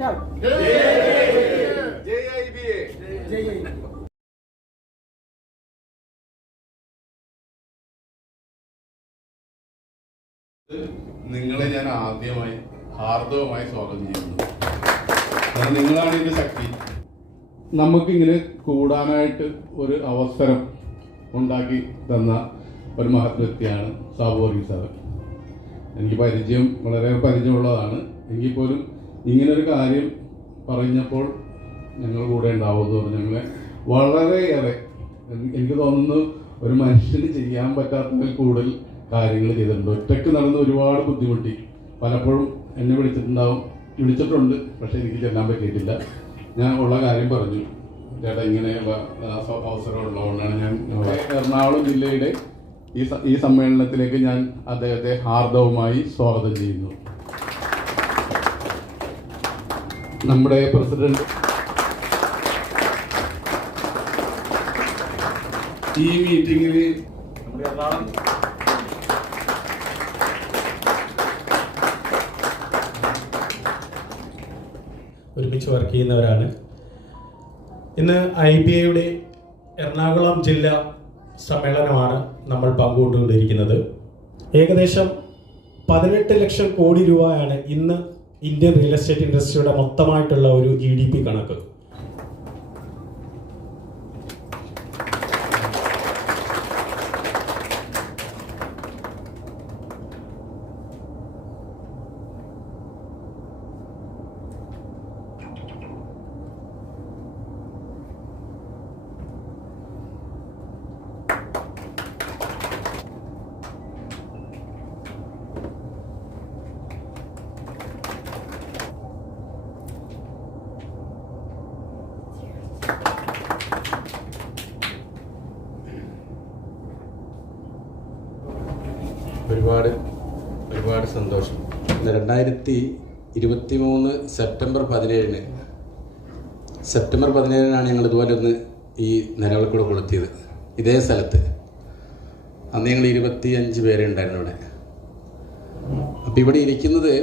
നിങ്ങളെ ഞാൻ ആദ്യമായി ഹാർദവമായി സ്വാഗതം ചെയ്യുന്നു. കാരണം നിങ്ങളാണ് ഇതിന്റെ ശക്തി. നമുക്കിങ്ങനെ കൂടാനായിട്ട് ഒരു അവസരം ഉണ്ടാക്കി തന്ന ഒരു മഹത് വ്യക്തിയാണ് സാബു വർഗീസ് സാർ. എനിക്ക് വളരെ പരിചയമുള്ളതാണ്. എങ്കിൽ പോലും ഇങ്ങനൊരു കാര്യം പറഞ്ഞപ്പോൾ ഞങ്ങൾ കൂടെ ഉണ്ടാവുമെന്ന് പറഞ്ഞു ഞങ്ങളെ വളരെയേറെ എനിക്ക് തോന്നുന്നു ഒരു മനുഷ്യന് ചെയ്യാൻ പറ്റാത്തതിൽ കൂടുതൽ കാര്യങ്ങൾ ചെയ്തിട്ടുണ്ട്. ഒറ്റയ്ക്ക് നടന്ന് ഒരുപാട് ബുദ്ധിമുട്ടി. പലപ്പോഴും എന്നെ വിളിച്ചിട്ടുണ്ട്, പക്ഷെ എനിക്ക് ചെല്ലാൻ പറ്റിയിട്ടില്ല. ഞാൻ ഉള്ള കാര്യം പറഞ്ഞു, ചേട്ടാ ഇങ്ങനെയുള്ള അവസരം ഉള്ളതുകൊണ്ടാണ് ഞാൻ എറണാകുളം ജില്ലയുടെ ഈ സമ്മേളനത്തിലേക്ക് ഞാൻ അദ്ദേഹത്തെ ഹാർദവമായി സ്വാഗതം ചെയ്യുന്നു. നമ്മുടെ പ്രസിഡന്റ് ഈ മീറ്റിംഗിൽ ഒരുമിച്ച് വർക്ക് ചെയ്യുന്നവരാണ്. ഇന്ന് IBAയുടെ എറണാകുളം ജില്ലാ സമ്മേളനമാണ് നമ്മൾ പങ്കുകൊണ്ടുകൊണ്ടിരിക്കുന്നത്. ഏകദേശം 18 ലക്ഷം കോടി രൂപയാണ് ഇന്ന് ഇന്ത്യൻ റിയൽ എസ്റ്റേറ്റ് ഇൻഡസ്ട്രിയുടെ മൊത്തമായിട്ടുള്ള ഒരു GDP കണക്ക്. ഒരുപാട് സന്തോഷം. 2023 സെപ്റ്റംബർ 17-നാണ് ഞങ്ങൾ ഇതുപോലെ ഒന്ന് ഈ നിലവിളക്കൂടെ കൊളുത്തിയത് ഇതേ സ്ഥലത്ത്. അന്ന് ഞങ്ങൾ 25 പേരെ ഉണ്ടായിരുന്നു ഇവിടെ. അപ്പം ഇവിടെ ഇരിക്കുന്നത്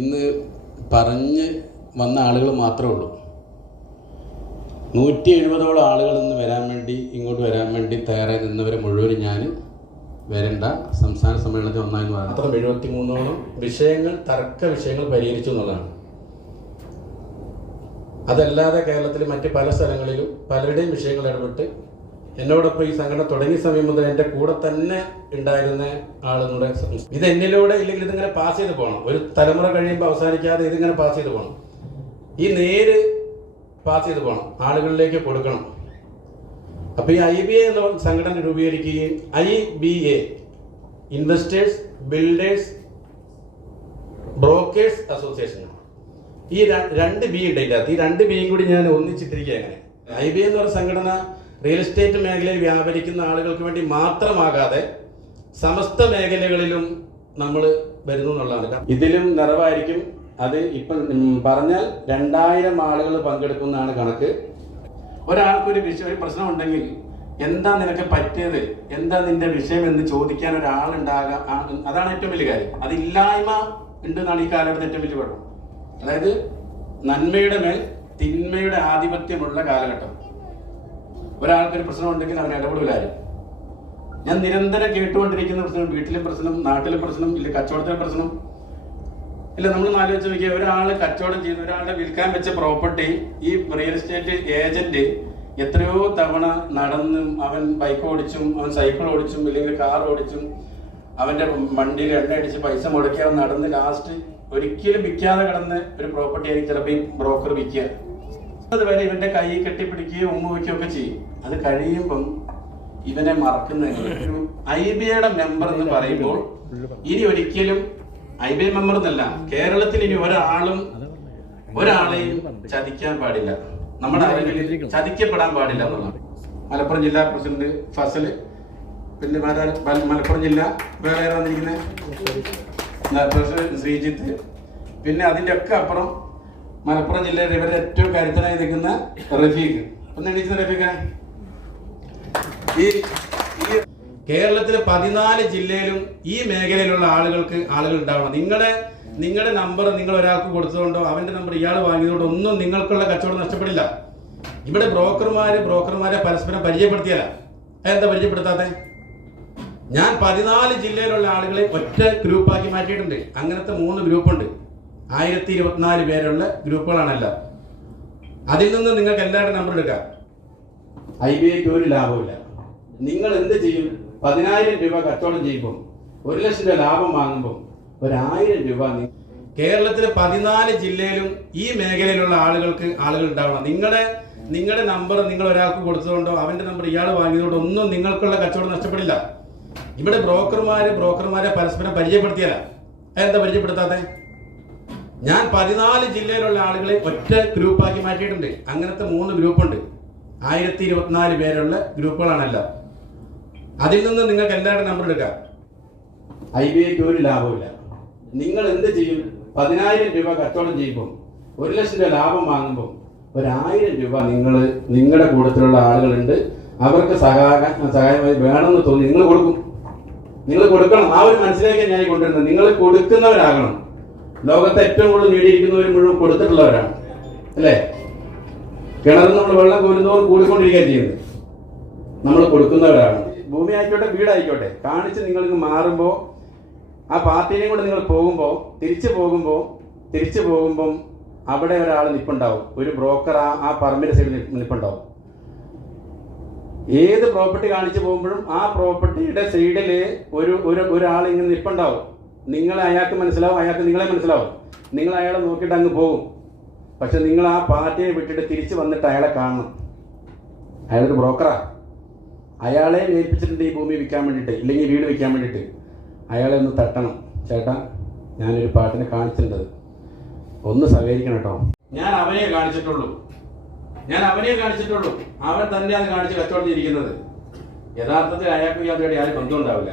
ഇന്ന് പറഞ്ഞ് വന്ന ആളുകൾ മാത്രമേ ഉള്ളൂ. 170ഓളം ആളുകൾ ഇന്ന് ഇങ്ങോട്ട് വരാൻ വേണ്ടി തയ്യാറായി നിന്നവരെ മുഴുവൻ ഞാൻ വരേണ്ട സംസ്ഥാന സമ്മേളനത്തിൽ ഒന്നായെന്ന് പറഞ്ഞു. അത്ര 73ഓളം തർക്ക വിഷയങ്ങൾ പരിഹരിച്ചു എന്നുള്ളതാണ്. അതല്ലാതെ കേരളത്തിൽ മറ്റ് പല സ്ഥലങ്ങളിലും പലരുടെയും വിഷയങ്ങൾ ഇടപെട്ട് എന്നോടൊപ്പം ഈ സംഘടന തുടങ്ങിയ സമയം മുതൽ എൻ്റെ കൂടെ തന്നെ ഉണ്ടായിരുന്ന ആളുകളുടെ ഇത് എന്നിലൂടെ ഇല്ലെങ്കിൽ ഇതിങ്ങനെ പാസ് ചെയ്ത് പോകണം. ഒരു തലമുറ കഴിയുമ്പോൾ അവസാനിക്കാതെ ഇതിങ്ങനെ പാസ് ചെയ്ത് പോകണം. ഈ നേര് പാസ് ചെയ്ത് പോകണം, ആളുകളിലേക്ക് കൊടുക്കണം. അപ്പോൾ ഈ IBA എന്ന സംഘടന രൂപീകരിക്കുകയും IBA investors builders brokers association, ഈ 2 B ഉണ്ട്. ഈ 2 Bയും കൂടി ഞാൻ ഒന്നിച്ചിട്ടിരിക്കുക. അങ്ങനെ IBA എന്ന് പറയുന്ന സംഘടന റിയൽ എസ്റ്റേറ്റ് മേഖലയിൽ വ്യാപരിക്കുന്ന ആളുകൾക്ക് വേണ്ടി മാത്രമാകാതെ സമസ്ത മേഖലകളിലും നമ്മൾ വരുന്നു എന്നുള്ളതാണ്. ഇതിലും നിറവായിരിക്കും. അത് ഇപ്പം പറഞ്ഞാൽ 2000 ആളുകൾ പങ്കെടുക്കുന്നതാണ് കണക്ക്. ഒരാൾക്കൊരു പ്രശ്നം ഉണ്ടെങ്കിൽ എന്താ നിനക്ക് പറ്റിയത്, എന്താ നിന്റെ വിഷയം എന്ന് ചോദിക്കാൻ ഒരാളുണ്ടാകാം. അതാണ് ഏറ്റവും വലിയ കാര്യം. അതില്ലായ്മ ഉണ്ടെന്നാണ് ഈ കാലഘട്ടത്തിൽ ഏറ്റവും വലിയ കുഴപ്പം. അതായത് നന്മയുടെ മേൽ തിന്മയുടെ ആധിപത്യമുള്ള കാലഘട്ടം. ഒരാൾക്കൊരു പ്രശ്നം ഉണ്ടെങ്കിൽ അവൻ ഇടപെടലാരും. ഞാൻ നിരന്തരം കേട്ടുകൊണ്ടിരിക്കുന്ന പ്രശ്നം, വീട്ടിലെ പ്രശ്നം, നാട്ടിലെ പ്രശ്നം, ഇല്ല കച്ചവടത്തിലെ പ്രശ്നം, ഇല്ല നമ്മൾ ആലോചിച്ച് നോക്കിയ ഒരാൾ കച്ചവടം ചെയ്ത് ഒരാളുടെ വിൽക്കാൻ വെച്ച പ്രോപ്പർട്ടി ഈ റിയൽ എസ്റ്റേറ്റ് ഏജന്റ് എത്രയോ തവണ നടന്നും, അവൻ ബൈക്ക് ഓടിച്ചും അവൻ സൈക്കിൾ ഓടിച്ചും ഇല്ലെങ്കിൽ കാർ ഓടിച്ചും അവന്റെ വണ്ടിയിൽ എണ്ണ അടിച്ച് പൈസ മുടക്കിയാൽ നടന്ന് ലാസ്റ്റ് ഒരിക്കലും വിൽക്കാതെ കിടന്ന് ഒരു പ്രോപ്പർട്ടി ആയിരിക്കും ചിലപ്പോൾ ഈ ബ്രോക്കർ വിൽക്കുക. അതുവരെ ഇവന്റെ കൈ കെട്ടിപ്പിടിക്കുകയോ ഉമ്മ വയ്ക്കുകയോ ഒക്കെ ചെയ്യും. അത് കഴിയുമ്പം ഇവനെ മറക്കുന്ന IBAയുടെ മെമ്പർ എന്ന് പറയുമ്പോൾ ഇനി ഒരിക്കലും IBA മെമ്പർ എന്നല്ല, കേരളത്തിൽ ഇനി ഒരാളെയും ചതിക്കാൻ പാടില്ല, നമ്മുടെ ആരെങ്കിലും ചതിക്കപ്പെടാൻ പാടില്ല എന്നുള്ളതാണ്. മലപ്പുറം ജില്ലാ പ്രസിഡന്റ് ഫസൽ, പിന്നെ മലപ്പുറം ജില്ല വേറെ വന്നിരിക്കുന്ന പ്രസിഡന്റ് ശ്രീജിത്ത്, പിന്നെ അതിന്റെ ഒക്കെ അപ്പുറം മലപ്പുറം ജില്ലയുടെ ഇവരുടെ ഏറ്റവും കരുത്തനായി നിൽക്കുന്ന റഫീഖ്. ഒന്ന് എണീച്ച റഫീഖ. ഈ കേരളത്തിലെ 14 ജില്ലയിലും ഈ മേഖലയിലുള്ള ആളുകൾ ഉണ്ടാവണം. നിങ്ങളുടെ നമ്പർ നിങ്ങൾ ഒരാൾക്ക് കൊടുത്തതുകൊണ്ടോ അവന്റെ നമ്പർ ഇയാൾ വാങ്ങിയതുകൊണ്ടോ ഒന്നും നിങ്ങൾക്കുള്ള കച്ചവടം നഷ്ടപ്പെടില്ല. ഇവിടെ ബ്രോക്കർമാരെ പരസ്പരം പരിചയപ്പെടുത്തിയല്ല. എന്താ പരിചയപ്പെടുത്താത്തെ? ഞാൻ 14 ജില്ലയിലുള്ള ആളുകളെ ഒറ്റ ഗ്രൂപ്പാക്കി മാറ്റിയിട്ടുണ്ട്. അങ്ങനത്തെ 3 ഗ്രൂപ്പുണ്ട്. 1024 പേരുള്ള ഗ്രൂപ്പുകളാണല്ല. അതിൽ നിന്ന് നിങ്ങൾക്ക് എല്ലാവരുടെ നമ്പർ എടുക്കാം. IBAക്ക് ഒരു ലാഭമില്ല. നിങ്ങൾ എന്ത് ചെയ്യും? 10,000 രൂപ കച്ചവടം ചെയ്യുമ്പോൾ 1 ലക്ഷം രൂപ ലാഭം വാങ്ങുമ്പോൾ 1,000 രൂപ കേരളത്തിലെ 14 ജില്ലയിലും ഈ മേഖലയിലുള്ള ആളുകൾ ഉണ്ടാവണം. നിങ്ങളുടെ നമ്പർ നിങ്ങൾ ഒരാൾക്ക് കൊടുത്തതുകൊണ്ടോ അവന്റെ നമ്പർ ഇയാൾ വാങ്ങിയതുകൊണ്ടോ ഒന്നും നിങ്ങൾക്കുള്ള കച്ചവടം നഷ്ടപ്പെടില്ല. ഇവിടെ ബ്രോക്കർമാരെ പരസ്പരം പരിചയപ്പെടുത്തിയല്ല. എന്താ പരിചയപ്പെടുത്താത്തെ? ഞാൻ 14 ജില്ലയിലുള്ള ആളുകളെ ഒറ്റ ഗ്രൂപ്പാക്കി മാറ്റിയിട്ടുണ്ട്. അങ്ങനത്തെ 3 ഗ്രൂപ്പുണ്ട്. 1024 പേരുള്ള ഗ്രൂപ്പുകളാണല്ല. അതിൽ നിന്ന് നിങ്ങൾക്ക് എല്ലാവരുടെ നമ്പർ എടുക്കാം. IBAക്ക് ഒരു ലാഭമില്ല. നിങ്ങൾ എന്ത് ചെയ്യും? 10,000 രൂപ കച്ചവടം ചെയ്യുമ്പോൾ 1 ലക്ഷം രൂപ ലാഭം വാങ്ങുമ്പോൾ 1,000 രൂപ നിങ്ങളുടെ കൂട്ടത്തിലുള്ള ആളുകളുണ്ട്, അവർക്ക് സഹായമായി വേണമെന്ന് തോന്നി നിങ്ങൾ കൊടുക്കും. നിങ്ങൾ കൊടുക്കണം. ആ ഒരു മനസ്സിലേക്ക് ഞാൻ കൊണ്ടുവരുന്നത്. നിങ്ങൾ കൊടുക്കുന്നവരാകണം. ലോകത്തെ ഏറ്റവും കൂടുതൽ നേടിയിരിക്കുന്നവർ മുഴുവൻ കൊടുത്തിട്ടുള്ളവരാണ്, അല്ലേ? കിണറിൽ നമ്മൾ വെള്ളം കോരുന്നവർ കൂടിക്കൊണ്ടിരിക്കുകയാണ് ചെയ്യുന്നത്. നമ്മൾ കൊടുക്കുന്നവരാണ്. ഭൂമി ആയിക്കോട്ടെ, വീടായിക്കോട്ടെ, കാണിച്ച് നിങ്ങൾക്ക് മാറുമ്പോൾ ആ പാർട്ടിയിലും കൂടെ നിങ്ങൾ തിരിച്ചു പോകുമ്പം അവിടെ ഒരാൾ നിൽപ്പുണ്ടാവും. ഒരു ബ്രോക്കർ ആ പറമ്പിന്റെ സൈഡിൽ നിൽപ്പുണ്ടാവും. ഏത് പ്രോപ്പർട്ടി കാണിച്ചു പോകുമ്പോഴും ആ പ്രോപ്പർട്ടിയുടെ സൈഡില് ഒരാൾ ഇങ്ങനെ നിൽപ്പുണ്ടാവും. അയാൾക്ക് മനസ്സിലാവും, അയാൾക്ക് നിങ്ങളെ മനസ്സിലാവും. നിങ്ങൾ അയാളെ നോക്കിയിട്ട് അങ്ങ് പോകും. പക്ഷെ നിങ്ങൾ ആ പാർട്ടിയെ വിട്ടിട്ട് തിരിച്ചു വന്നിട്ട് അയാളെ കാണണം. അയാളൊരു ബ്രോക്കറാ. അയാളെ ഏൽപ്പിച്ചിട്ടുണ്ട് ഈ ഭൂമി വിൽക്കാൻ വേണ്ടിയിട്ട്, ഇല്ലെങ്കിൽ വീട് വിൽക്കാൻ വേണ്ടിയിട്ട്. അയാളെ ഒന്ന് തട്ടണം. ചേട്ടാ, ഞാനൊരു പാട്ടിനെ കാണിച്ചിട്ടുണ്ട്, ഒന്ന് സഹകരിക്കണം കേട്ടോ. ഞാൻ അവനെ കാണിച്ചിട്ടുള്ളൂ. അവൻ തന്നെ അത് കാണിച്ച് കച്ചവടം ചെയ്തിരിക്കുന്നത്. യഥാർത്ഥത്തിൽ അയാൾക്ക് യാതൊരു ആരും ബന്ധം ഉണ്ടാവില്ല.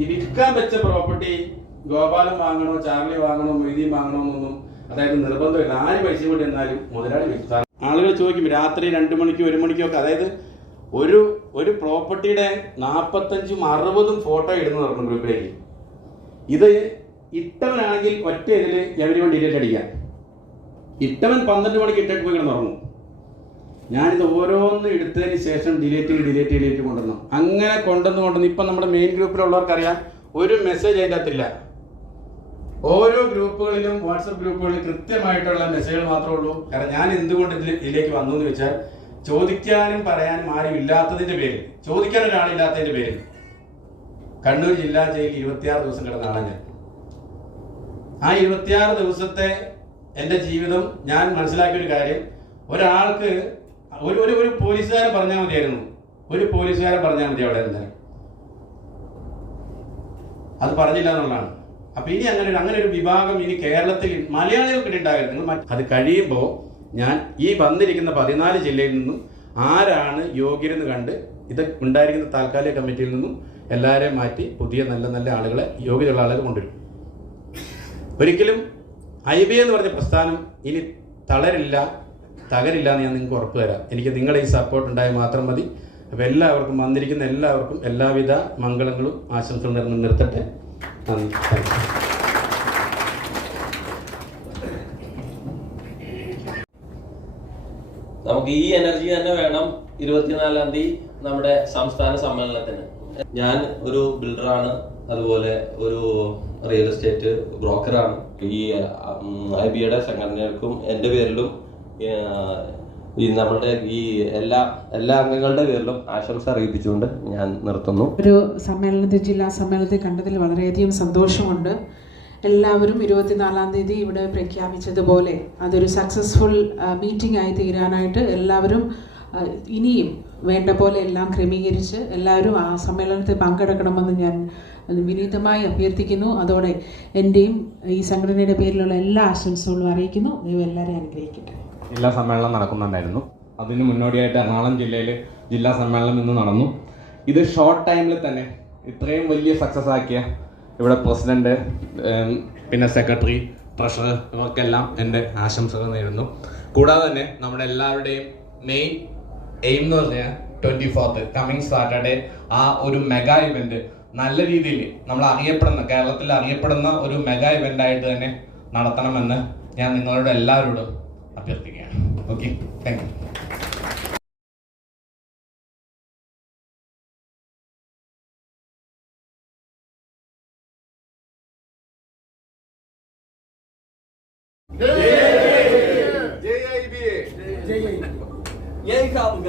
ഈ വിൽക്കാൻ വെച്ച പ്രോപ്പർട്ടി ഗോപാലൻ വാങ്ങണോ, ചാർലി വാങ്ങണോ, മൊയ്തീൻ വാങ്ങണോ എന്നൊന്നും അതായത് നിർബന്ധമില്ല. ആര് പൈസ കൊണ്ട് എന്നാലും മുതലാളി വിൽക്കാൻ. ആളുകൾ ചോദിക്കും രാത്രി 2 മണിക്കോ 1 മണിക്കോ ഒക്കെ, അതായത് ഒരു പ്രോപ്പർട്ടിയുടെ 40-50 60 ഫോട്ടോ ഇടുന്നു പറഞ്ഞു ഗ്രൂപ്പിലേക്ക്. ഇത് ഇട്ടവനാണെങ്കിൽ ഒറ്റ ഇതില് എവരിവൺ ഡിലീറ്റ് അടിക്കാൻ. ഇട്ടവൻ 12 മണിക്ക് ഇട്ടിട്ട് പോയി കിടന്നുറങ്ങും. ഞാനിത് ഓരോന്ന് എടുത്തതിന് ശേഷം ഡിലീറ്റ് കൊണ്ടുവന്നു. അങ്ങനെ കൊണ്ടുവന്ന് ഇപ്പം നമ്മുടെ മെയിൻ ഗ്രൂപ്പിലുള്ളവർക്കറിയാം, ഒരു മെസ്സേജ് അതിൻ്റെ അകത്തില്ല. ഓരോ ഗ്രൂപ്പുകളിലും വാട്സപ്പ് ഗ്രൂപ്പുകളിലും കൃത്യമായിട്ടുള്ള മെസ്സേജുകൾ മാത്രമേ ഉള്ളൂ. കാരണം ഞാൻ എന്തുകൊണ്ട് ഇതിലേക്ക് വന്നു എന്ന് വെച്ചാൽ, ചോദിക്കാനും പറയാനും ആരും ഇല്ലാത്തതിന്റെ പേരിൽ, ചോദിക്കാൻ ഒരാളില്ലാത്തതിന്റെ പേരിൽ കണ്ണൂർ ജില്ലാ ജയിലിൽ 26 ദിവസം കിടന്നാണ് ഞാൻ. ആ 26 ദിവസത്തെ എൻ്റെ ജീവിതം ഞാൻ മനസ്സിലാക്കിയൊരു കാര്യം, ഒരാൾക്ക് ഒരു പോലീസുകാരൻ പറഞ്ഞാൽ മതിയായിരുന്നു. അവിടെ എന്താ അത് പറഞ്ഞില്ല എന്നുള്ളതാണ്. അപ്പൊ ഇനി അങ്ങനെ ഒരു വിഭാഗം ഇനി കേരളത്തിൽ മലയാളികൾക്ക് ഉണ്ടാകരുത്. അത് കഴിയുമ്പോൾ ഞാൻ ഈ വന്നിരിക്കുന്ന 14 ജില്ലയിൽ നിന്നും ആരാണ് യോഗ്യരെന്ന് കണ്ട് ഇത് ഉണ്ടായിരിക്കുന്ന താൽക്കാലിക കമ്മിറ്റിയിൽ നിന്നും എല്ലാവരെയും മാറ്റി പുതിയ നല്ല ആളുകളെ, യോഗ്യതയുള്ള ആളുകളെ കൊണ്ടുവരും. ഒരിക്കലും IBA എന്ന് പറഞ്ഞ പ്രസ്ഥാനം ഇനി തകരില്ല എന്ന് ഞാൻ നിങ്ങൾക്ക് ഉറപ്പ് തരാം. എനിക്ക് നിങ്ങളെ ഈ സപ്പോർട്ട് ഉണ്ടായാൽ മാത്രം മതി. അപ്പോൾ എല്ലാവർക്കും, വന്നിരിക്കുന്ന എല്ലാവർക്കും എല്ലാവിധ മംഗളങ്ങളും ആശംസകളും നിർത്തട്ടെ. നന്ദി. നമുക്ക് ഈ എനർജി തന്നെ വേണം 24-ാം തീയതി നമ്മുടെ സംസ്ഥാന സമ്മേളനത്തിന്. ഞാൻ ഒരു ബിൽഡറാണ്, അതുപോലെ ഒരു റിയൽ എസ്റ്റേറ്റ് ബ്രോക്കറാണ്. ഈ IBAയുടെ സംഘടനകൾക്കും എൻ്റെ പേരിലും നമ്മളുടെ ഈ എല്ലാ അംഗങ്ങളുടെ പേരിലും ആശംസ അറിയിപ്പിച്ചുകൊണ്ട് ഞാൻ നിർത്തുന്നു. ഒരു ജില്ലാ സമ്മേളനത്തിൽ കണ്ടതിൽ വളരെയധികം സന്തോഷമുണ്ട്. എല്ലാവരും 24-ാം തീയതി ഇവിടെ പ്രഖ്യാപിച്ചതുപോലെ അതൊരു സക്സസ്ഫുൾ മീറ്റിംഗ് ആയി തീരാനായിട്ട് എല്ലാവരും ഇനിയും വേണ്ട പോലെ എല്ലാം ക്രമീകരിച്ച് എല്ലാവരും ആ സമ്മേളനത്തിൽ പങ്കെടുക്കണമെന്ന് ഞാൻ വിനീതമായി അഭ്യർത്ഥിക്കുന്നു. അതോടെ എൻ്റെയും ഈ സംഘടനയുടെ പേരിലുള്ള എല്ലാ ആശംസകളും അറിയിക്കുന്നു. ദൈവം എല്ലാവരെയും അനുഗ്രഹിക്കട്ടെ. ജില്ലാ സമ്മേളനം നടക്കുന്നുണ്ടായിരുന്നു. അതിന് മുന്നോടിയായിട്ട് എറണാകുളം ജില്ലയിൽ ജില്ലാ സമ്മേളനം ഇന്ന് നടന്നു. ഇത് ഷോർട്ട് ടൈമിൽ തന്നെ ഇത്രയും വലിയ സക്സസ് ആക്കിയ ഇവിടെ പ്രസിഡന്റ്, പിന്നെ സെക്രട്ടറി, ട്രഷറർ, ഇവർക്കെല്ലാം എൻ്റെ ആശംസകൾ നേരുന്നു. കൂടാതെ തന്നെ നമ്മുടെ എല്ലാവരുടെയും മെയിൻ എയിം എന്ന് പറഞ്ഞാൽ 24th കമ്മിങ് സാറ്റർഡേ ആ ഒരു മെഗാ ഇവന്റ് നല്ല രീതിയിൽ നമ്മൾ അറിയപ്പെടുന്ന, കേരളത്തിൽ അറിയപ്പെടുന്ന ഒരു മെഗാ ഇവന്റ് ആയിട്ട് തന്നെ നടത്തണമെന്ന് ഞാൻ നിങ്ങളോട് എല്ലാവരോടും അഭ്യർത്ഥിക്കുകയാണ്. Okay, thank you. जय IBA.